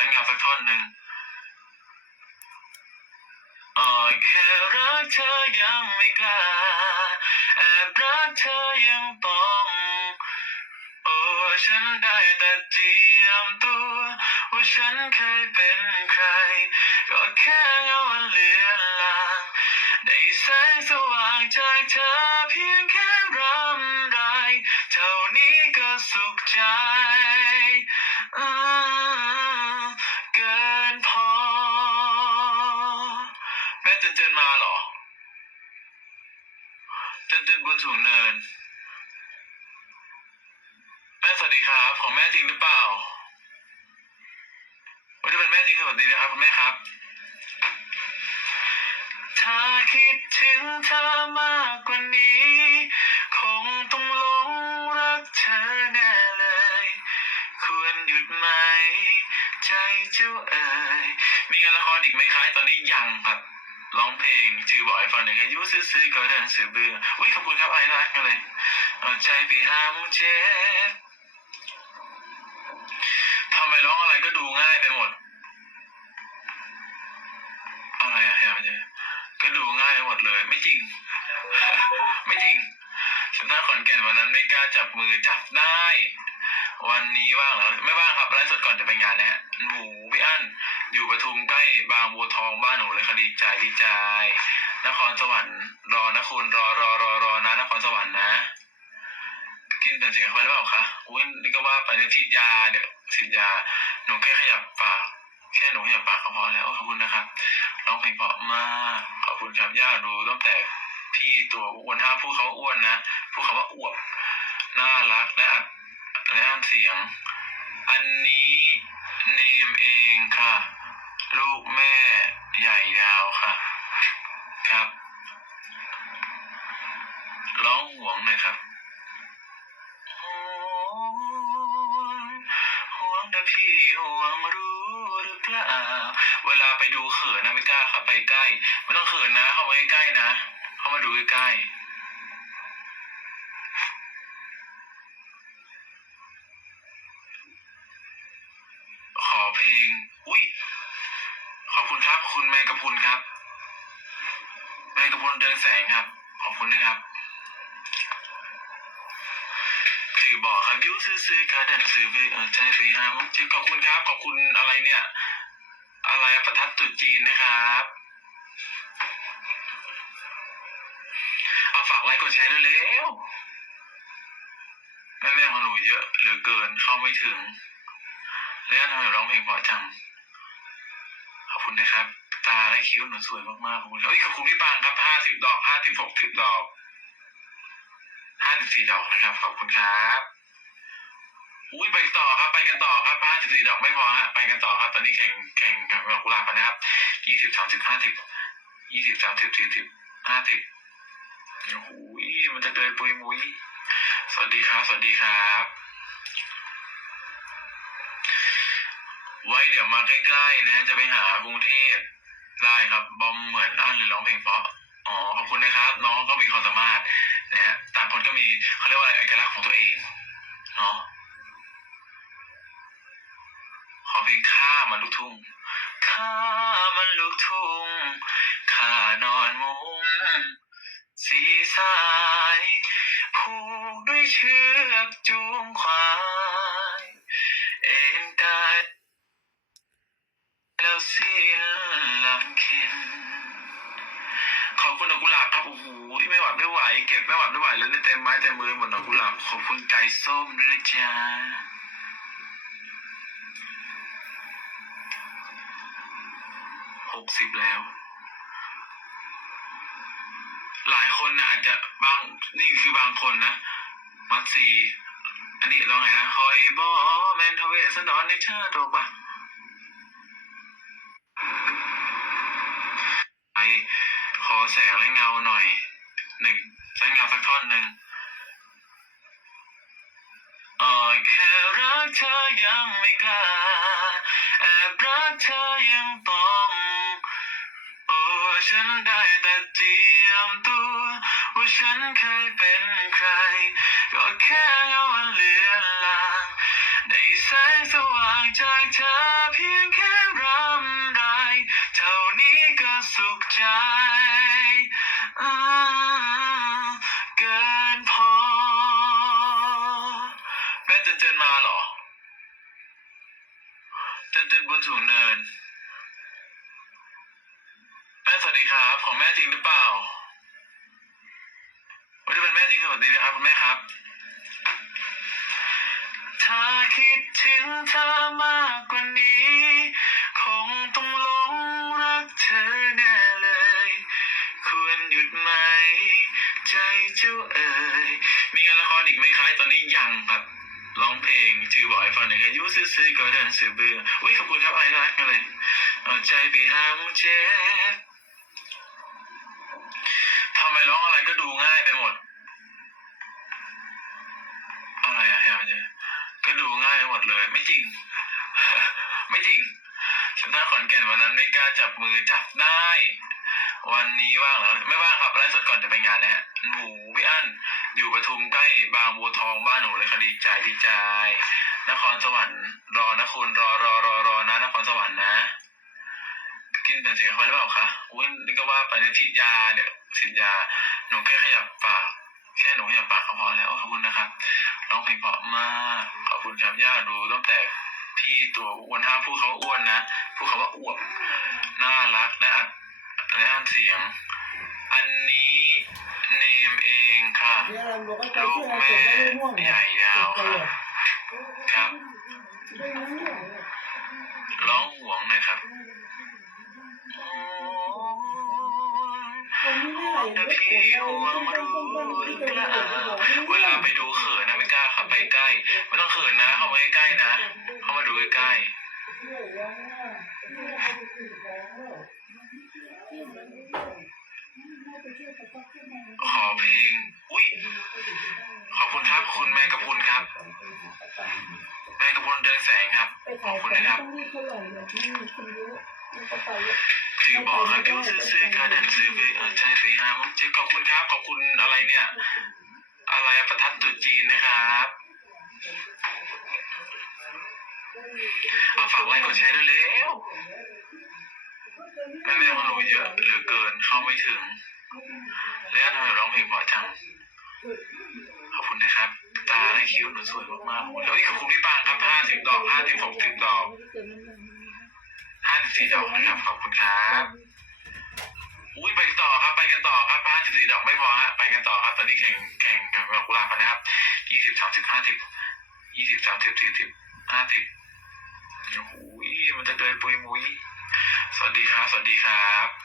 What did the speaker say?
สักเงาสักท่อนหนึ่งอ๋อแค่รักเธอยังไม่กล้าแอบรักเธอยังต้องโอ้ฉันได้แต่เจียมตัว ว่าฉันเคยเป็นใคร ก็แค่เงาเลือนลางได้แสงสว่างจากเธอเพียงแค่รำไร เท่านี้ก็สุขใจ แม่เจนเจนมาเหรอเจนเจนบุญสูงเนิน แม่สวัสดีครับ ของแม่จริงหรือเปล่าว่าจะเป็นแม่จริงสวัสดีนะครับคุณแม่ครับถ้าคิดถึงเธอมากกว่านี้ คงต้องหลงรักเธอแน่เลย ควรหยุดไหม ใจเจ้าเอ๋ยมีงานละครอีกไหมคะตอนนี้ยังครับ ร้องเพลงชื่อบอกให้ฟังหน่อยครับยูซื้อๆก็เดินซื้อเบื่ออุ้ยขอบคุณครับไอรักกันเลยเอาใจไปหามุงเจ็บทำไมร้องอะไรก็ดูง่ายไปหมดอะไรอะเฮียมันจะก็ดูง่ายไปหมดเลย ไม่จริง ไม่จริงฉันถ้าขอนแก่นวันนั้นไม่กล้าจับมือจับได้ วันนี้ว่างเหรอไม่ว่างครับไลฟ์สดก่อนจะไปงานนะฮะหนูพี่อั้น อยู่ปทุมใกล้บางบัวทองบ้านหนูเลยค่ะดีใจดีใจ นครสวรรค์รอนะคุณรอรอรอรอนะ นครสวรรค์นะ กินแต่เสียงเขาไปหรือเปล่าคะอุ้ยนี่ก็ว่าไปเนี่ยฉีดยาเนี่ยฉีดยาหนูแค่ขยับปากแค่หนูขยับปากก็พอแล้วขอบคุณนะครับร้องเพลงเพราะมากขอบคุณครับย่าดูตั้งแต่พี่ตัวอ้วนถ้าพูดเขาอ้วนนะพูดคำว่าอวบน่ารักและอัดและอ่านเสียง อันนี้เนมเองค่ะ ลูกแม่ใหญ่ดาวค่ะ ครับ ร้องห่วงหน่อยครับห่วงห่วงนะพี่ห่วงรู้หรือเปล่าเวลาไปดูเขินนะไม่กล้าเข้าไปใกล้ ไม่ต้องเขินนะ เข้ามาใกล้นะ เข้ามาดูใกล้ๆขอเพลง อุ้ย ข อบคุณครับ คุณแมงกะพุนครับ แมงกะพุนเดือนแสงครับ ขอบคุณนะครับถือบอกครับยูซื้อๆกระดันซื้อไปใจไปหามจิ๊บขอบคุณครับ ขอบคุณอะไรเนี่ย อะไรประทัดตรุษจีนนะครับเอาฝากไลค์กดแชร์ด้วยเร็วแม่แม่ของหนูเยอะเหลือเกินเข้าไม่ถึง แล้วทำไมร้องเพลงเพราะจัง คุณนะครับ ตาและคิ้วหนูสวยมากๆขอบคุณครับเอ้ยขอบคุณพี่ปางครับห้าสิบดอกห้าสิบหกสิบดอกห้าสิบสี่ดอกนะครับ ขอบคุณครับอุ้ยไปต่อครับไปกันต่อครับห้าสิบสี่ดอกไม่พอฮะไปกันต่อครับ ตอนนี้แข่งแข่งกับดอกกุหลาบกันนะครับยี่สิบสามสิบห้าสิบยี่สิบสามสิบสี่สิบห้าสิบโอ้โหมันจะเดินปุยมุยสวัสดีครับ สวัสดีครับ ไว้เดี๋ยวมาใกล้ๆนะ จะไปหากรุงเทพได้ครับ บอมเหมือนอันหรือร้องเพลงเพราะอ๋อขอบคุณนะครับ น้องก็มีความสามารถนะฮะต่างคนก็มีเขาเรียกว่าอะไรเอกลักษณ์ของตัวเองเนาะขอเพลงข้ามันลูกทุ่งข้ามันลูกทุ่งข้านอนมุงสีสายผูกด้วยเชือกจูงควาย เอ็นกาย สิ้นลำเค็นขอบคุณดอกกุหลาบครับโอ้โหไม่หวัดไม่ไหวเก็บไม่หวัดไม่ไหวแล้วเนี่ยเต็มไม้เต็มมือหมดดอกกุหลาบขอบคุณใจส้มด้วยนะจ้าหกสิบแล้ว หลายคนนะอาจจะบางนี่คือบางคนนะมัดซีอันนี้ร้องไงนะคอยบอแมนทเวสดอนในชาติถูกปะ ไอขอ แสงและเงาหน่อยหนึ่งแสงเงาสักท่อนหนึ่งเออแค่รักเธอยังไม่กล้าแอบรักเธอยังต้องโอ้ฉันได้แต่เจียมตัว ว่าฉันเคยเป็นใคร ก็แค่เงาเลือนลางได้แสงสว่างจากเธอเพียงแค่ใจอ่านี้ สุขใจเกินพอ แม่เจนเจนมาเหรอเจนเจนบนสูงเนิน แม่สวัสดีครับ ของแม่จริงหรือเปล่าวันนี้เป็นแม่จริงสวัสดีนะครับคุณแม่ครับถ้าคิดถึงเธอมากกว่านี้ คงต้อง ไหม ใจเจ้าเอ๋ยมีงานละครอีกไหมคะตอนนี้ยังครับร้องเพลงจือบอกให้ฟังหน่อยครับยูซื้อๆก็เดินซื้อเบื่ออุ้ยขอบคุณครับไอ้รักกันเลยเอาใจไปหามเจ็บทำไมร้องอะไรก็ดูง่ายไปหมด อะไรอะแฮมเนี่ยก็ดูง่ายไปหมดเลย ไม่จริง ไม่จริง ฉันถ้าขอนแก่นวันนั้นไม่กล้าจับมือจับได้ วันนี้ว่างเหรอไม่ว่างครับไลฟ์สดก่อนจะไปงานนะฮะหนูพี่อั้นอยู่ปทุมใกล้บางบัวทองบ้านหนูเลยค่ะดีใจดีใจ นครสวรรค์รอนะคุณรอรอรอรอนะ นครสวรรค์นะ กินแต่เสียงคอยหรือเปล่าคะอุ้ยนี่ก็ว่าไปในฉีดยาเนี่ยฉีดยา หนูแค่ขยับปากแค่หนูขยับปากก็พอแล้วขอบคุณนะครับร้องเพลงเพราะมากขอบคุณครับย่าดูตั้งแต่ พี่ตัวอ้วนห้ามพูดคำว่าอ้วนนะพูดคำว่าอ้วบน่ารักและอัดและอ่านเสียง อันนี้เนมเองค่ะเดี๋ยวเราบอกว่าจะลูช่วกยเราแม่เก็บไว้ม่วงใหญ่ยาวค่ะครับร้องห่วงหน่อยครับคนนี้ไม่ไหลถ้าไม่พี่ขนห่วงเรารู้ต้องต้องต้องหรืที่อจะเปล่าบอกเวลาไปดูเขินนะไม่กล้าเข้าไปใกล้ไม่ต้องเขินนะ เข้ามาใกล้ๆนะ เข้ามาดูใกล้ๆขอเพลง อุ้ย ขอบคุณครับคุณแมงกะพรุนครับ แมงกะพรุนเดือนแสงครับไปขายของต้องรีบเท่าไหร่แบบนี้คนเยอะมันก็ไปเยอะถือบอกครับยูซื้อๆก็เดินซื้อไปเออใจไปหาหมองเจ็บขอบคุณครับ ขอบคุณอะไรเนี่ย อะไรประทัดตรุษจีนนะครับเอาฝากไลค์กดแชร์ด้วยเร็วแม่แม่ของหนูเยอะเหลือเกินเข้าไม่ถึง แล้วทำไมร้องเพลงเพราะจัง ขอบคุณนะครับ ตาและคิ้วหนูสวยมากๆแล้วนี่ขอบคุณพี่ปางครับห้าสิบดอกห้าสิบหกสิบดอกห้าสิบสี่ดอกนะครับขอบคุณครับ ต่อครับไปกันต่อครับห้าสิบสี่ดอกไม่พอฮะไปกันต่อครับตอนนี้แข่งแข่งกับดอกกุหลาบกันนะครับยี่สิบสามสิบห้าสิบยี่สิบสามสิบสี่สิบห้าสิบโอ้ยมันจะเดินปุยมุยสวัสดีครับ สวัสดีครับ